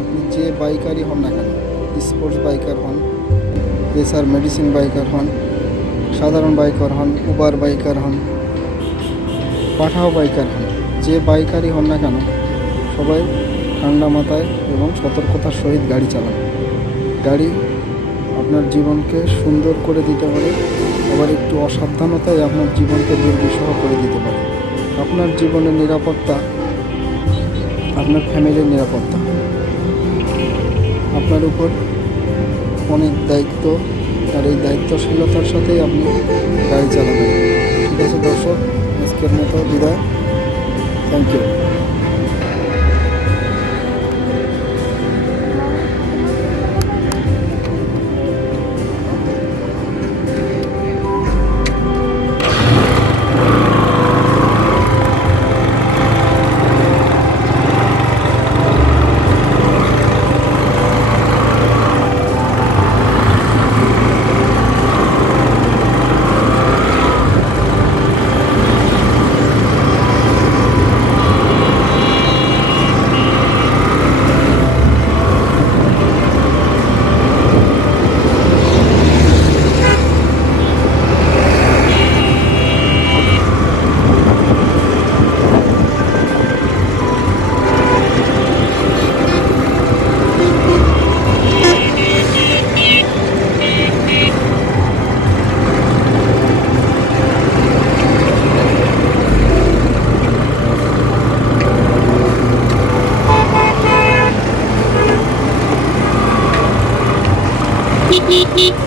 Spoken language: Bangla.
আপনি যে বাইকারই হন না কেন স্পোর্টস বাইকার হন পেসার মেডিসিন বাইকার হন, সাধারণ বাইকার হন উবার বাইকার হন, পাঠাও বাইকার হন, যে বাইকারই হন না কেন, সবাই ঠান্ডা মাথায় এবং সতর্কতার সহিত গাড়ি চালান। গাড়ি আপনার জীবনকে সুন্দর করে দিতে পারে, আবার একটু অসাবধানতায় আপনার জীবনকে দুর্বিষহ করে দিতে পারে। আপনার জীবনের নিরাপত্তা, আপনার ফ্যামিলির নিরাপত্তা। আপনার উপর অনেক দায়িত্ব, আর এই দায়িত্বশীলতার সাথেই আপনি গাড়ি চালাবেন। ঠিক আছে দর্শক, আজকের মতো বিদায়। Thank you Beep beep.